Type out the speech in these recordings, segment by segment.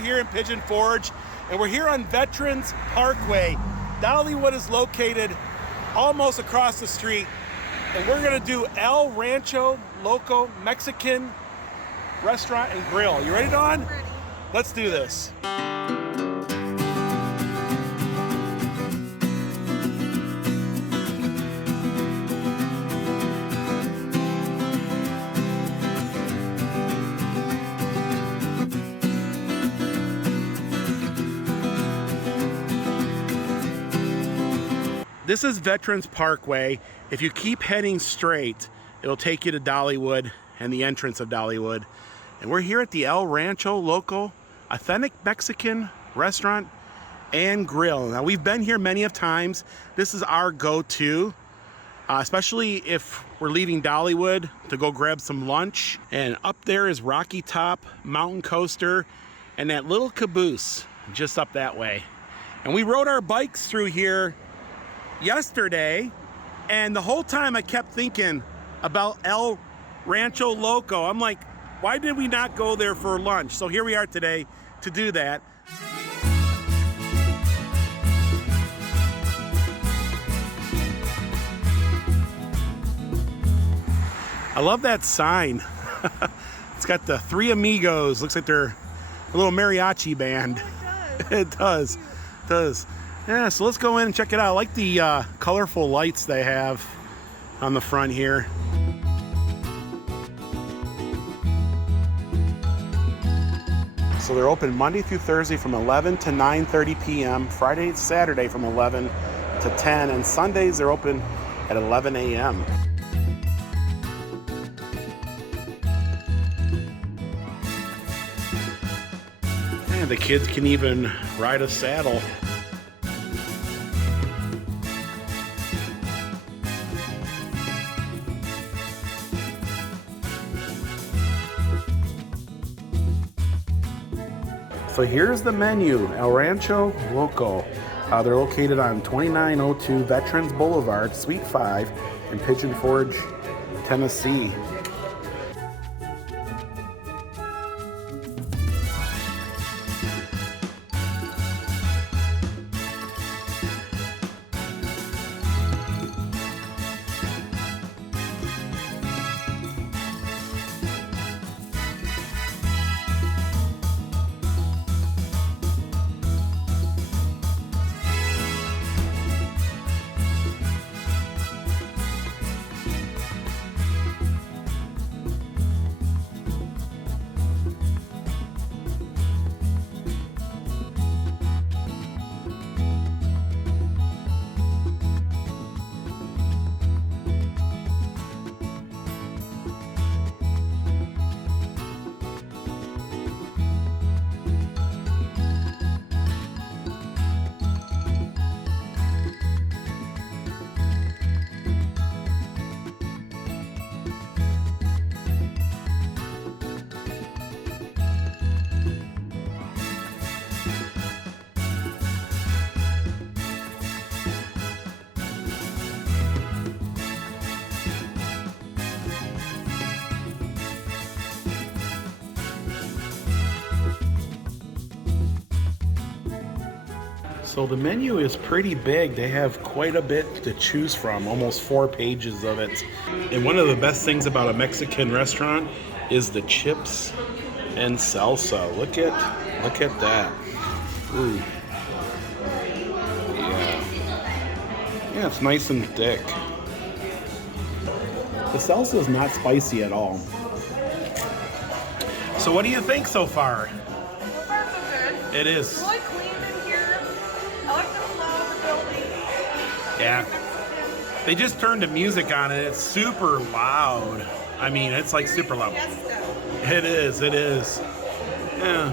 here in Pigeon Forge, and we're here on Veterans Parkway. Dollywood is located almost across the street, and we're gonna do El Rancho Loco Mexican Restaurant and Grill. You ready, Dawn? Ready. Let's do this. This is Veterans Parkway. If you keep heading straight, it'll take you to Dollywood and the entrance of Dollywood. And we're here at the El Rancho Loco Authentic Mexican Restaurant and Grill. Now, we've been here many of times. This is our go-to, especially if we're leaving Dollywood to go grab some lunch. And up there is Rocky Top Mountain Coaster and that little caboose just up that way. And we rode our bikes through here yesterday, and the whole time I kept thinking about El Rancho Loco. I'm like, why did we not go there for lunch? So here we are today to do that. I love that sign. It's got the Three Amigos. Looks like they're a little mariachi band. Oh, It does. It does. Yeah, so let's go in and check it out. I like the colorful lights they have on the front here. So they're open Monday through Thursday from 11 to 9:30 p.m. Friday and Saturday from 11 to 10. And Sundays they're open at 11 a.m. And the kids can even ride a saddle. So here's the menu, El Rancho Loco. They're located on 2902 Veterans Boulevard, Suite 5 in Pigeon Forge, Tennessee. So the menu is pretty big. They have quite a bit to choose from, almost 4 pages of it. And one of the best things about a Mexican restaurant is the chips and salsa. Look at that. Ooh. Yeah, it's nice and thick. The salsa is not spicy at all. So what do you think so far? So far, so good. It is. It's really clean in here. I like the flow of the building. Yeah. They just turned the music on and it's super loud. I mean, it's like super loud. It is. Yeah.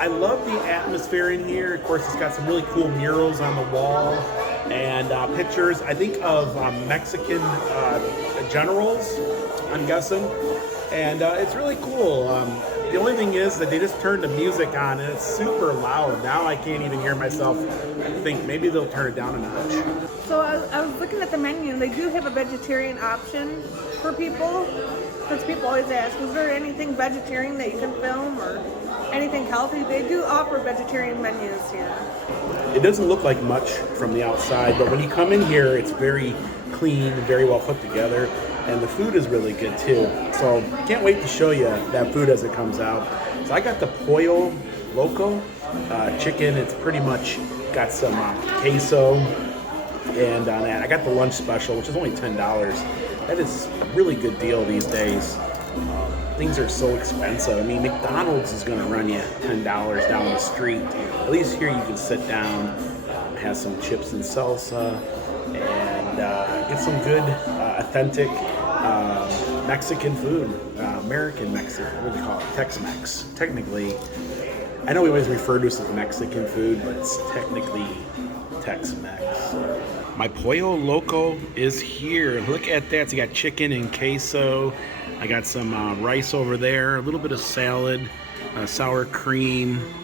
I love the atmosphere in here. Of course, it's got some really cool murals on the wall and pictures, I think, of Mexican generals, I'm guessing. And it's really cool. The only thing is that they just turned the music on and it's super loud. Now I can't even hear myself think. Maybe they'll turn it down a notch. So I was looking at the menu and they do have a vegetarian option for people. Because people always ask, is there anything vegetarian that you can film or anything healthy? They do offer vegetarian menus here. It doesn't look like much from the outside, but when you come in here, it's very clean, very well put together, and the food is really good too. So can't wait to show you that food as it comes out. So I got the Pollo Loco chicken. It's pretty much got some queso, and I got the lunch special, which is only $10. That is a really good deal these days. Things are so expensive. I mean, McDonald's is going to run you $10 down the street. At least here you can sit down, have some chips and salsa, and get some good, authentic Mexican food. American Mexican, what do they call it? Tex-Mex. Technically, I know we always refer to this as Mexican food, but it's technically Tex-Mex. My Pollo Loco is here. Look at that. So you got chicken and queso. I got some rice over there, a little bit of salad, sour cream.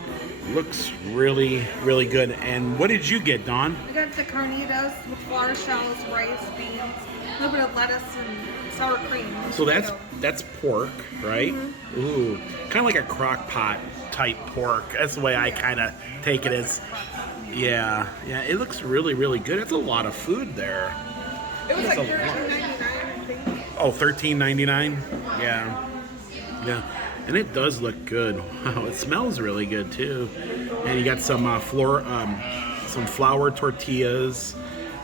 Looks really, really good. And what did you get, Dawn? I got the carnitas with flour shells, rice, beans, a little bit of lettuce and sour cream. So that's pork, right? Mm-hmm. Ooh, kind of like a crock pot type pork. That's the way I kind of take it as. Yeah, it looks really, really good. It's a lot of food there. It was like $13.99, I think. Oh, $13.99? Yeah. And it does look good. Wow, it smells really good too. And you got some some flour tortillas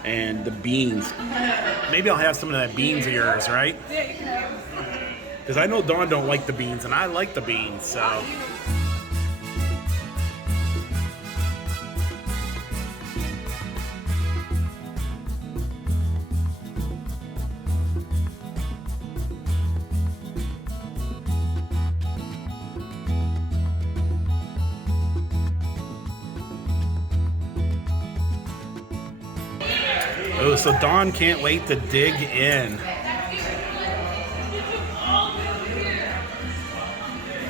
and the beans. Maybe I'll have some of that beans of yours, right? Yeah, you can have. Because I know Dawn don't like the beans, and I like the beans, so. Oh, so Dawn can't wait to dig in.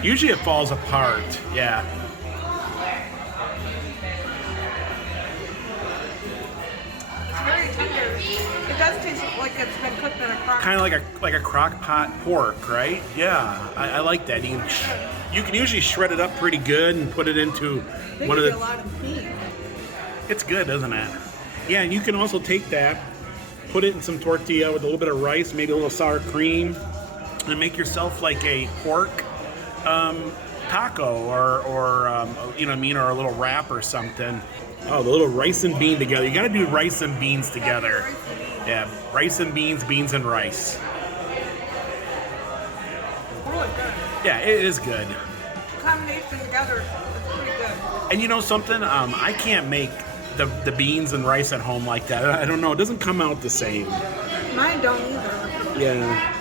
Usually it falls apart, yeah. It's very tender. It does taste like it's been cooked in a crock. Kind of like a crock pot pork, right? Yeah, I like that. You can usually shred it up pretty good and put it into one of the. A lot of meat. It's good, isn't it? Yeah, and you can also take that, put it in some tortilla with a little bit of rice, maybe a little sour cream, and make yourself like a pork taco or you know what I mean, or a little wrap or something. Oh, the little rice and bean together. You got to do rice and beans together. Yeah, rice and beans, beans and rice. Really good. Yeah, it is good. The combination together, it's pretty good. And you know something? I can't make the beans and rice at home like that. I don't know. It doesn't come out the same. Mine don't either. Yeah.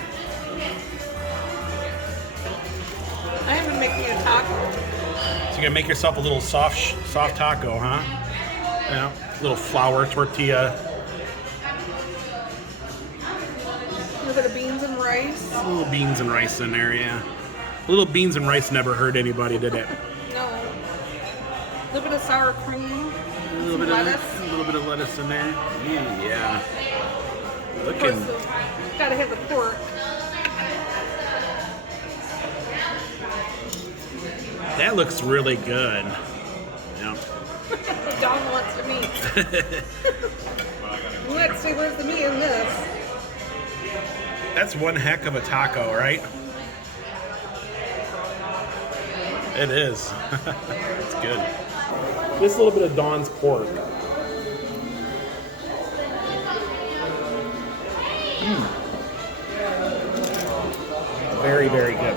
I am gonna make me a taco. So you're gonna make yourself a little soft taco, huh? Yeah. A little flour tortilla. A little bit of beans and rice. A little beans and rice in there, yeah. A little beans and rice never hurt anybody, did it? No. A little bit of sour cream. A little bit of lettuce in there. Yeah. Of course, gotta have the pork. That looks really good. Yeah. Dawn wants the meat. Let's see, where's the meat in this? That's one heck of a taco, right? It is. It's good. Just a little bit of Dawn's pork. Very, very good.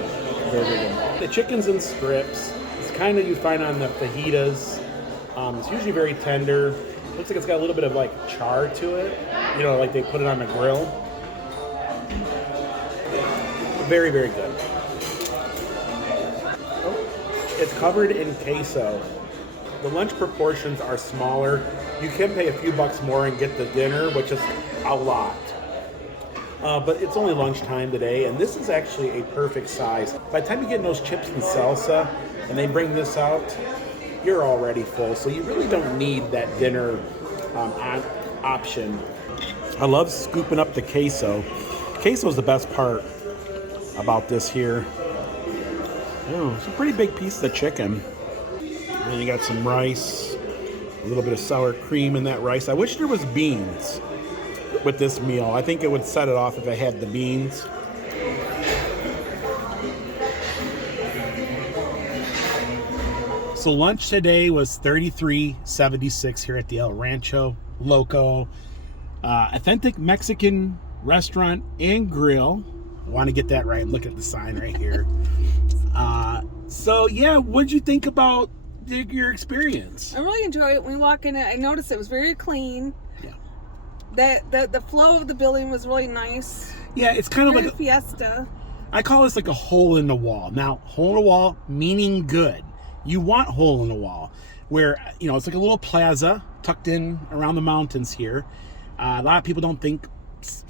Very, very good. The chicken's in strips. It's kind of you find on the fajitas. It's usually very tender. Looks like it's got a little bit of like char to it. You know, like they put it on the grill. Very, very good. It's covered in queso. The lunch proportions are smaller. You can pay a few bucks more and get the dinner, which is a lot. But it's only lunchtime today, and this is actually a perfect size. By the time you get in those chips and salsa, and they bring this out, you're already full. So you really don't need that dinner option. I love scooping up the queso. Queso is the best part. about this here. Oh, it's a pretty big piece of chicken. And then you got some rice, a little bit of sour cream in that rice. I wish there was beans with this meal. I think it would set it off if I had the beans. So lunch today was $33.76 here at the El Rancho Loco. Authentic Mexican restaurant and grill. I want to get that right. Look at the sign right here. So yeah, what'd you think about your experience? I really enjoyed it. When we walk in, I noticed it was very clean. Yeah. The flow of the building was really nice. Yeah, it's kind of very like fiesta. I call this like a hole in the wall. Now, hole in the wall meaning good. You want hole in the wall, where it's like a little plaza tucked in around the mountains here. A lot of people don't think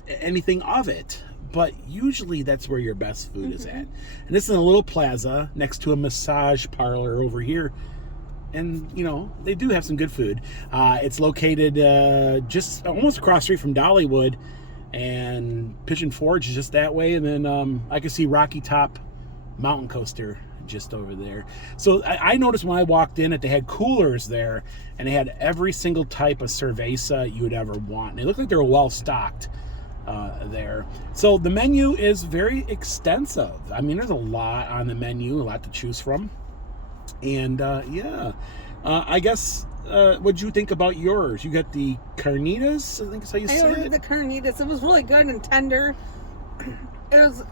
anything of it, but usually that's where your best food is at. And this is in a little plaza next to a massage parlor over here. And, they do have some good food. It's located just almost across the street from Dollywood. And Pigeon Forge is just that way. And then I can see Rocky Top Mountain Coaster just over there. So I noticed when I walked in that they had coolers there. And they had every single type of cerveza you would ever want. And they looked like they were well stocked there. So the menu is very extensive. I mean, there's a lot on the menu, a lot to choose from. And I guess what'd you think about yours? You got the carnitas, I think is how you say it. I ordered the carnitas. It was really good and tender. It was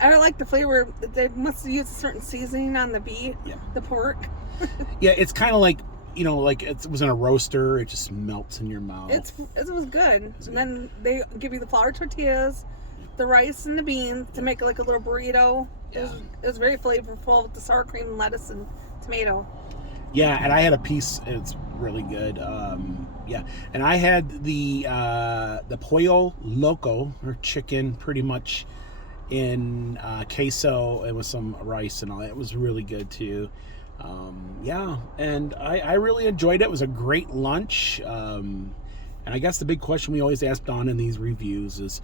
I like the flavor. They must use a certain seasoning on the beef, the pork. Yeah, it's kind of like like it was in a roaster. It just melts in your mouth. It was good. And then they give you the flour tortillas, the rice and the beans to make it like a little burrito. It was very flavorful with the sour cream and lettuce and tomato. Yeah, and I had a piece. It's really good. And I had the pollo loco, or chicken, pretty much in queso and with some rice and all that. It was really good too. And I really enjoyed it. It was a great lunch. And I guess the big question we always ask Dawn in these reviews is,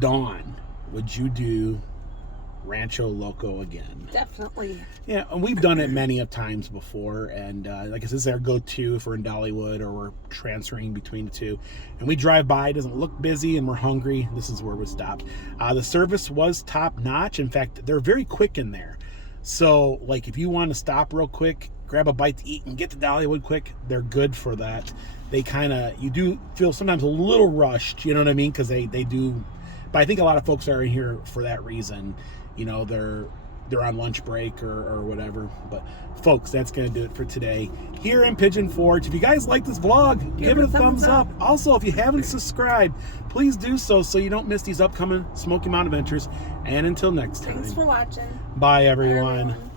Dawn, would you do Rancho Loco again? Definitely. Yeah, and we've done it many of times before, and like I said, this is our go-to if we're in Dollywood or we're transferring between the two. And we drive by, it doesn't look busy, and we're hungry. This is where we stopped. The service was top-notch. In fact, they're very quick in there. So, like, if you want to stop real quick, grab a bite to eat, and get to Dollywood quick, they're good for that. They you do feel sometimes a little rushed, you know what I mean? Because they do, but I think a lot of folks are in here for that reason. They're on lunch break or whatever. But folks, that's going to do it for today here in Pigeon Forge. If you guys like this vlog, give it a thumbs up. Also, if you haven't subscribed, please do so you don't miss these upcoming Smoky Mountain adventures. And until next time, thanks for watching. bye everyone. Bye, everyone.